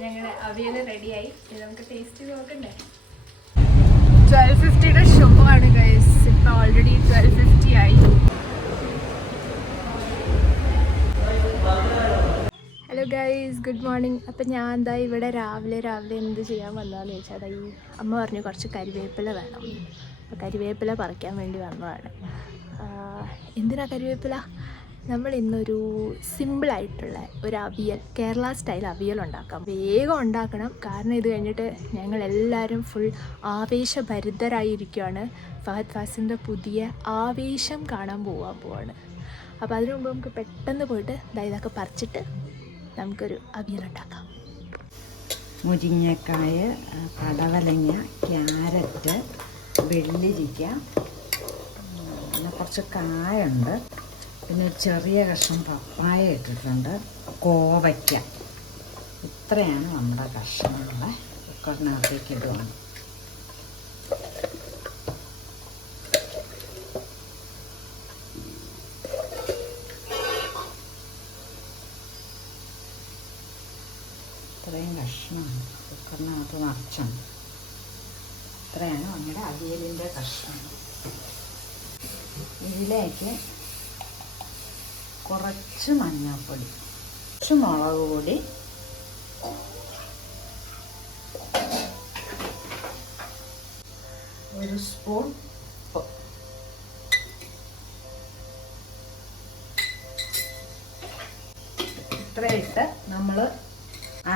ഞങ്ങളുടെ അവിയൽ റെഡിയായി. നമുക്ക് ടേസ്റ്റ് നോക്കണ്ടേ? 12:50 ഷോ ആണ് ഗൈസ്. ഇപ്പം ഓൾറെഡി 12:50 ആയി. Hello guys, good morning. അപ്പം ഞാൻ എന്താ ഇവിടെ രാവിലെ എന്ത് ചെയ്യാൻ വന്നതെന്ന് ചോദിച്ചാൽ ഈ അമ്മ പറഞ്ഞു കുറച്ച് കരിവേപ്പില വേണം. അപ്പോൾ കരിവേപ്പില പറിക്കാൻ വേണ്ടി വന്നതാണ്. എന്തിനാ കരിവേപ്പില? നമ്മൾ ഇന്നൊരു സിമ്പിളായിട്ടുള്ള ഒരു അവിയൽ, കേരള സ്റ്റൈൽ അവിയൽ ഉണ്ടാക്കാം. വേഗം ഉണ്ടാക്കണം, കാരണം ഇത് കഴിഞ്ഞിട്ട് ഞങ്ങളെല്ലാവരും ഫുൾ ആവേശഭരിതരായിരിക്കുകയാണ്. ഫഹദ് ഫാസിലിൻ്റെ പുതിയ ആവേശം കാണാൻ പോവാണ്. അപ്പോൾ അതിനു മുമ്പ് നമുക്ക് പെട്ടെന്ന് പോയിട്ട് ഇതൊക്കെ പറിച്ചിട്ട് നമുക്കൊരു അവിയൽ ഉണ്ടാക്കാം. മുരിങ്ങക്കായ, പടവലങ്ങ, ക്യാരറ്റ്, വെള്ളിരിക്ക, പിന്നെ കുറച്ച് കായുണ്ട്, പിന്നെ ഒരു ചെറിയ കഷ്ണം പപ്പായ ഇട്ടിട്ടുണ്ട്, കോവയ്ക്ക. ഇത്രയാണ് നമ്മുടെ കഷ്ണങ്ങളെ കുക്കറിനകത്തേക്ക് ഇടുകയാണ്. ഇത്രയും കഷ്ണമാണ് കുക്കറിനകത്ത് നിറച്ചാണ്. ഇത്രയാണ് നമ്മുടെ അവിയലിൻ്റെ കഷ്ണം. ഇതിലേക്ക് കുറച്ച് മഞ്ഞൾപ്പൊടി, കുറച്ച് മുളക് പൊടി, ഒരു സ്പൂൺ ഉപ്പ്, ഇത്രയിട്ട് നമ്മൾ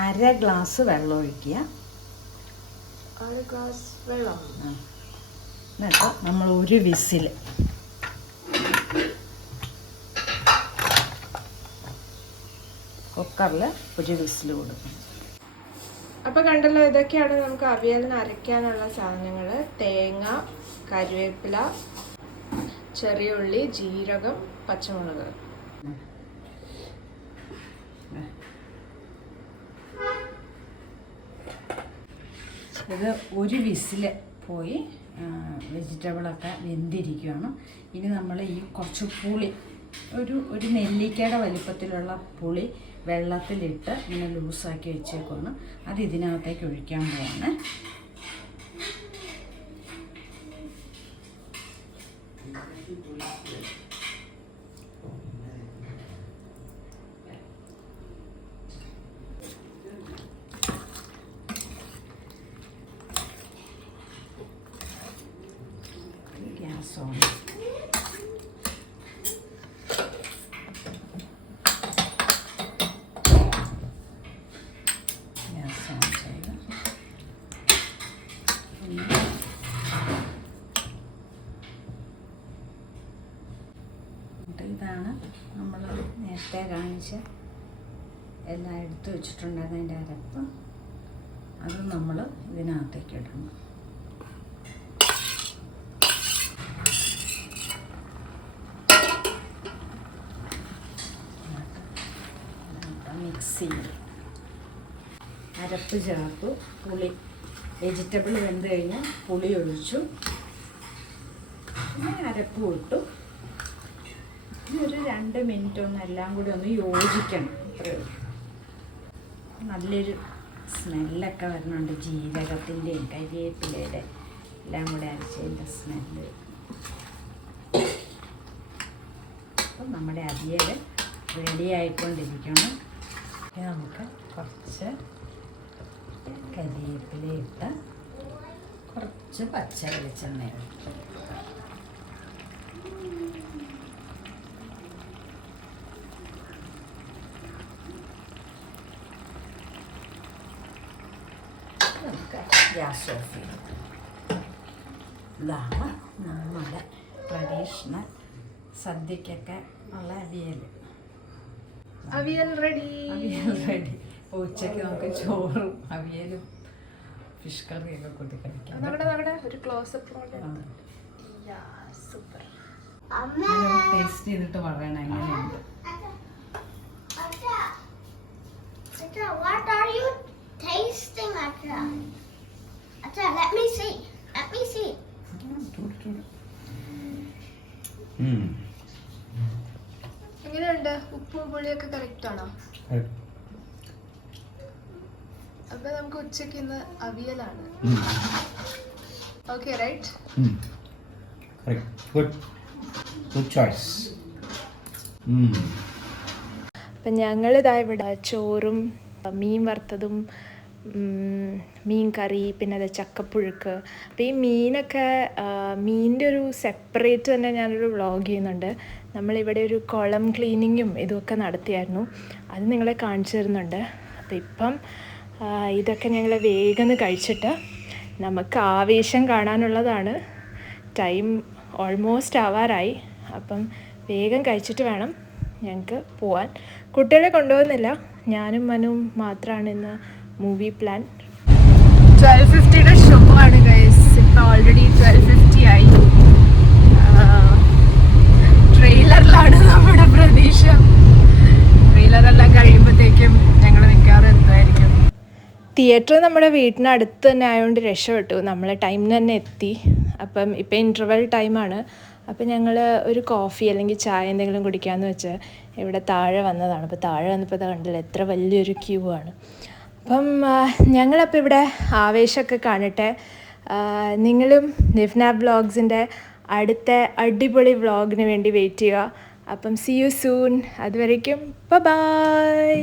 1/2 ഗ്ലാസ് വെള്ളം ഒഴിക്കുക. 1 ഗ്ലാസ് വെള്ളം. എന്നിട്ട് നമ്മൾ ഒരു വിസിൽ, കുക്കറിൽ ഒരു വിസിൽ കൊടുക്കും. അപ്പോൾ കണ്ടല്ലോ, ഇതൊക്കെയാണ് നമുക്ക് അവിയലിന് അരയ്ക്കാനുള്ള സാധനങ്ങൾ. തേങ്ങ, കരിവേപ്പില, ചെറിയ ഉള്ളി, ജീരകം, പച്ചമുളക്. ഇത് ഒരു വിസിൽ പോയി വെജിറ്റബിളൊക്കെ വെന്തിരിക്കുകയാണ്. ഇനി നമ്മൾ ഈ കുറച്ച് പുളി, ഒരു നെല്ലിക്കയുടെ വലിപ്പത്തിലുള്ള പുളി വെള്ളത്തിലിട്ട് ഇങ്ങനെ ലൂസാക്കി വെച്ചേക്കുവാണ്. അത് ഇതിനകത്തേക്ക് ഒഴിക്കാൻ പോവാണ്. Gas on. ഇതാണ് നമ്മൾ നേരത്തെ കാണിച്ച് എല്ലാം എടുത്ത് വെച്ചിട്ടുണ്ടായിരുന്നതിൻ്റെ അരപ്പ്. അത് നമ്മൾ ഇതിനകത്തേക്ക് ഇടണം. മിക്സ് ചെയ്ത് അരപ്പ് ചേർത്തു. പുളി, വെജിറ്റബിൾ വെന്ത് കഴിഞ്ഞാൽ പുളി ഒഴിച്ചു, പിന്നെ അരപ്പ് ഇട്ടു. ഒരു 2 മിനിറ്റ് ഒന്ന് എല്ലാം കൂടി ഒന്ന് യോജിക്കണം. അത്രയേ ഉള്ളൂ. നല്ലൊരു സ്മെല്ലൊക്കെ വരുന്നുണ്ട്, ജീരകത്തിൻ്റെയും കരിവേപ്പിലയുടെ എല്ലാം കൂടെ അരച്ചതിൻ്റെ സ്മെല്ല്. അപ്പം നമ്മുടെ അവിയൽ റെഡി ആയിക്കൊണ്ടിരിക്കണം. നമുക്ക് കുറച്ച് കരിവേപ്പില ഇട്ട് കുറച്ച് പച്ച വെളിച്ചെണ്ണ ഒഴിക്കും. നമുക്ക് ഗ്യാസ് ഓഫ് ചെയ്യും. ഇതാണ് നമ്മുടെ ട്രഡീഷണൽ സദ്യക്കൊക്കെ ഉള്ള അവിയൽ. അവിയൽ റെഡി. ഉച്ചയ്ക്ക് നമുക്ക് ചോറും അവിയലും ഫിഷ് കറിയൊക്കെ കൂട്ടി കഴിക്കാം. ഒരു ക്ലോസപ്പ്. സൂപ്പർ. ടേസ്റ്റ് ചെയ്തിട്ട് പറയണം എങ്ങനെയുണ്ട്. What are you tasting, Acha? Acha, let me see. എങ്ങനെയുണ്ട്? ഉപ്പും പുളിയൊക്കെ കറക്റ്റ് ആണോ? നമുക്ക് ഉച്ചയ്ക്ക് ഇന്ന് അവിയലാണ്. Okay right? Good choice. അപ്പം ഞങ്ങളിതാ ഇവിടെ ചോറും മീൻ വറുത്തതും മീൻ കറി പിന്നെ അത് ചക്കപ്പുഴുക്ക്. അപ്പോൾ ഈ മീനൊക്കെ മീനിൻ്റെ ഒരു സെപ്പറേറ്റ് തന്നെ ഞാനൊരു വ്ളോഗ് ചെയ്യുന്നുണ്ട്. നമ്മളിവിടെ ഒരു കുളം ക്ലീനിങ്ങും ഇതുമൊക്കെ നടത്തിയായിരുന്നു, അത് നിങ്ങളെ കാണിച്ചു തരുന്നുണ്ട്. അപ്പോൾ ഇപ്പം ഇതൊക്കെ ഞങ്ങൾ വേഗം കഴിച്ചിട്ട് നമുക്ക് ആവേശം കാണാനുള്ളതാണ്. Time almost ആവാറായി. അപ്പം വേഗം കഴിച്ചിട്ട് വേണം ഞങ്ങൾക്ക് പോവാൻ. കുട്ടികളെ കൊണ്ടുപോകുന്നില്ല, ഞാനും മനുവും മാത്രമാണ് ഇന്ന് മൂവി പ്ലാൻ. 12:50 ഷോ ആണ് ഗൈസ്. ഇപ്പം ഓൾറെഡി 12:50 ആയി. ട്രെയിലറിലാണ് നമ്മുടെ പ്രതീക്ഷ. ട്രെയിലറെല്ലാം കഴിയുമ്പോഴത്തേക്കും ഞങ്ങൾ മിക്കവാറും എത്തുമായിരിക്കും. തിയേറ്റർ നമ്മുടെ വീട്ടിനടുത്ത് തന്നെ ആയതുകൊണ്ട് രക്ഷപ്പെട്ടു, നമ്മൾ ടൈമിന് തന്നെ എത്തി. അപ്പം ഇപ്പം ഇൻ്റർവെൽ ടൈമാണ്. അപ്പം ഞങ്ങൾ ഒരു കോഫി അല്ലെങ്കിൽ ചായ എന്തെങ്കിലും കുടിക്കാമെന്ന് വെച്ച് ഇവിടെ താഴെ വന്നതാണ്. അപ്പോൾ താഴെ വന്നപ്പോൾ ഇത് കണ്ടില്ല, എത്ര വലിയൊരു ക്യൂ ആണ്. അപ്പം ഞങ്ങളപ്പോൾ ഇവിടെ ആവേശമൊക്കെ കാണട്ടെ. നിങ്ങളും നിഫ്ന വ്ളോഗ്സിൻ്റെ അടുത്ത അടിപൊളി വ്ളോഗിന് വേണ്ടി വെയിറ്റ് ചെയ്യുക. അപ്പം സീ യു സൂൺ. അതുവരേക്കും ബൈ.